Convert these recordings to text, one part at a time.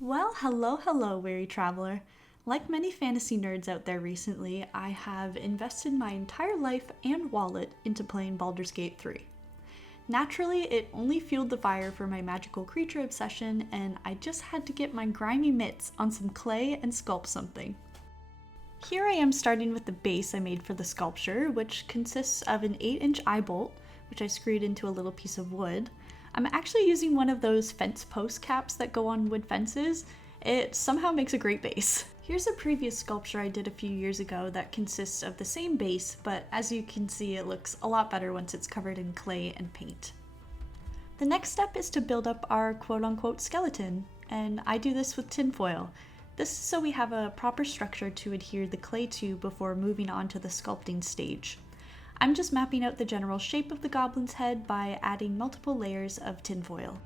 Well, hello, weary traveler. Like many fantasy nerds out there recently, I have invested my entire life and wallet into playing Baldur's Gate 3. Naturally, it only fueled the fire for my magical creature obsession, and I just had to get my grimy mitts on some clay and sculpt something. Here I am starting with the base I made for the sculpture, which consists of an 8-inch eye bolt, which I screwed into a little piece of wood. I'm actually using one of those fence post caps that go on wood fences. It somehow makes a great base. Here's a previous sculpture I did a few years ago that consists of the same base, but as you can see, it looks a lot better once it's covered in clay and paint. The next step is to build up our quote-unquote skeleton, and I do this with tinfoil. This is so we have a proper structure to adhere the clay to before moving on to the sculpting stage. I'm just mapping out the general shape of the goblin's head by adding multiple layers of tinfoil.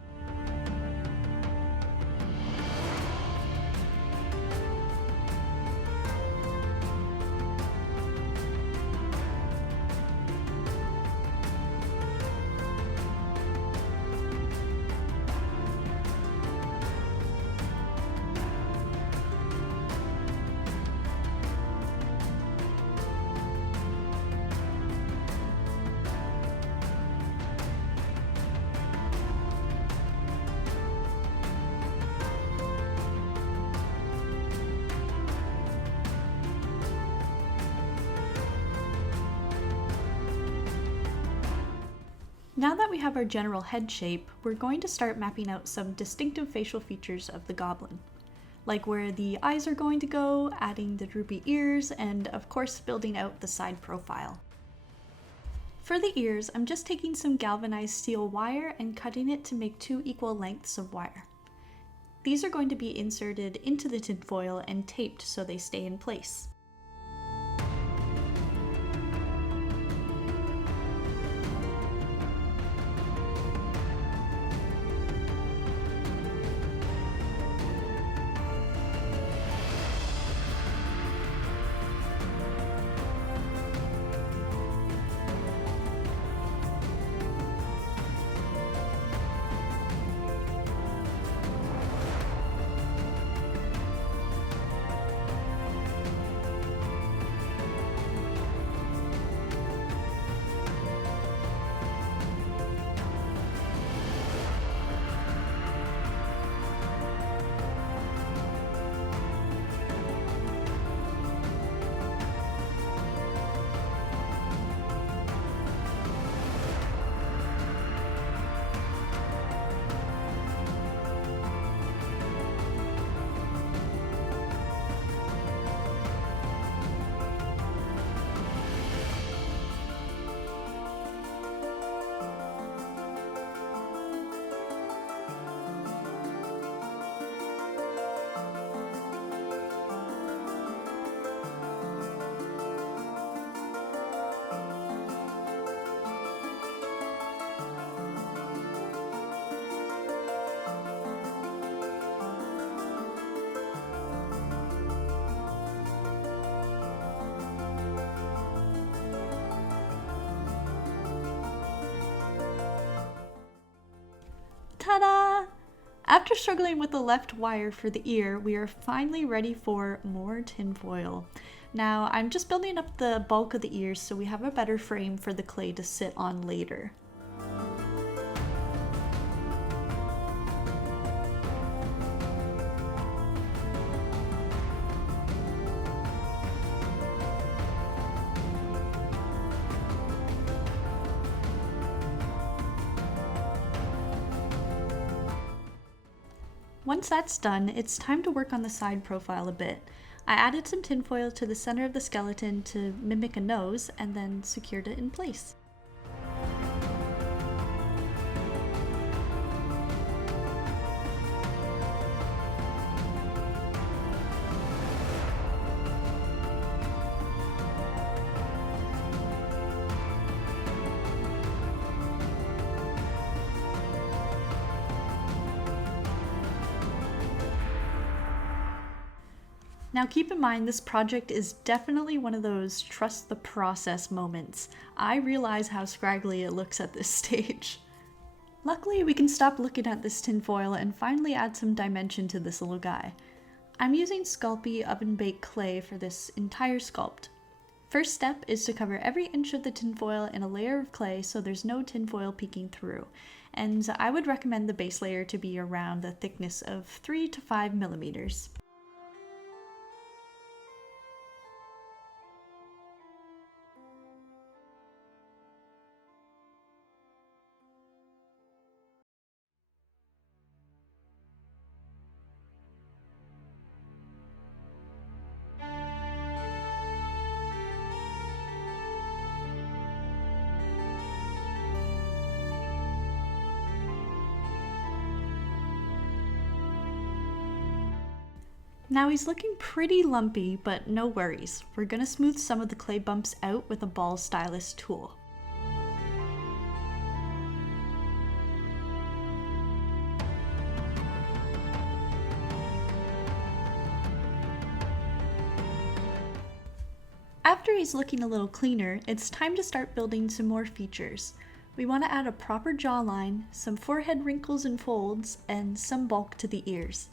Now that we have our general head shape, we're going to start mapping out some distinctive facial features of the goblin. Like where the eyes are going to go, adding the droopy ears, and of course building out the side profile. For the ears, I'm just taking some galvanized steel wire and cutting it to make 2 equal lengths of wire. These are going to be inserted into the tinfoil and taped so they stay in place. Ta-da! After struggling with the left wire for the ear, we are finally ready for more tinfoil. Now, I'm just building up the bulk of the ears so we have a better frame for the clay to sit on later. Once that's done, it's time to work on the side profile a bit. I added some tinfoil to the center of the skeleton to mimic a nose and then secured it in place. Now keep in mind, this project is definitely one of those trust the process moments. I realize how scraggly it looks at this stage. Luckily, we can stop looking at this tinfoil and finally add some dimension to this little guy. I'm using Sculpey oven-baked clay for this entire sculpt. First step is to cover every inch of the tinfoil in a layer of clay so there's no tinfoil peeking through, and I would recommend the base layer to be around the thickness of 3 to 5 millimeters. Now he's looking pretty lumpy, but no worries. We're gonna smooth some of the clay bumps out with a ball stylus tool. After he's looking a little cleaner, it's time to start building some more features. We want to add a proper jawline, some forehead wrinkles and folds, and some bulk to the ears.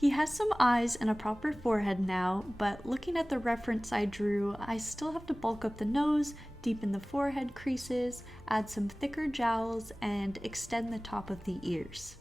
He has some eyes and a proper forehead now, but looking at the reference I drew, I still have to bulk up the nose, deepen the forehead creases, add some thicker jowls, and extend the top of the ears.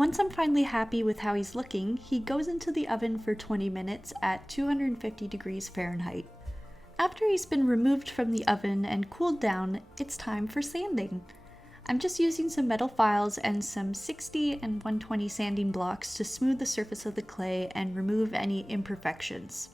Once I'm finally happy with how he's looking, he goes into the oven for 20 minutes at 250 degrees Fahrenheit. After he's been removed from the oven and cooled down, it's time for sanding. I'm just using some metal files and some 60 and 120 sanding blocks to smooth the surface of the clay and remove any imperfections.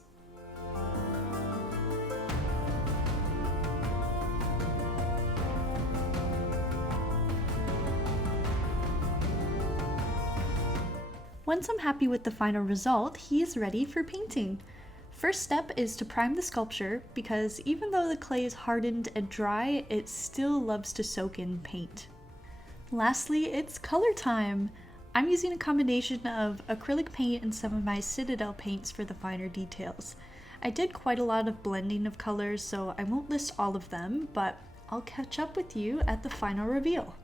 Once I'm happy with the final result, he is ready for painting. First step is to prime the sculpture because even though the clay is hardened and dry, it still loves to soak in paint. Lastly, it's color time! I'm using a combination of acrylic paint and some of my Citadel paints for the finer details. I did quite a lot of blending of colors, so I won't list all of them, but I'll catch up with you at the final reveal.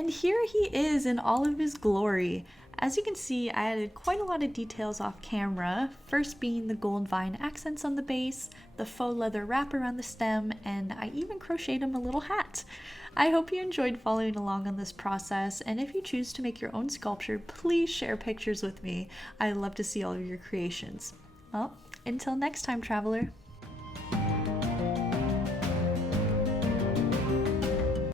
And here he is in all of his glory. As you can see, I added quite a lot of details off camera, first being the gold vine accents on the base, the faux leather wrap around the stem, and I even crocheted him a little hat. I hope you enjoyed following along on this process, and if you choose to make your own sculpture, please share pictures with me. I love to see all of your creations. Well, until next time, traveler.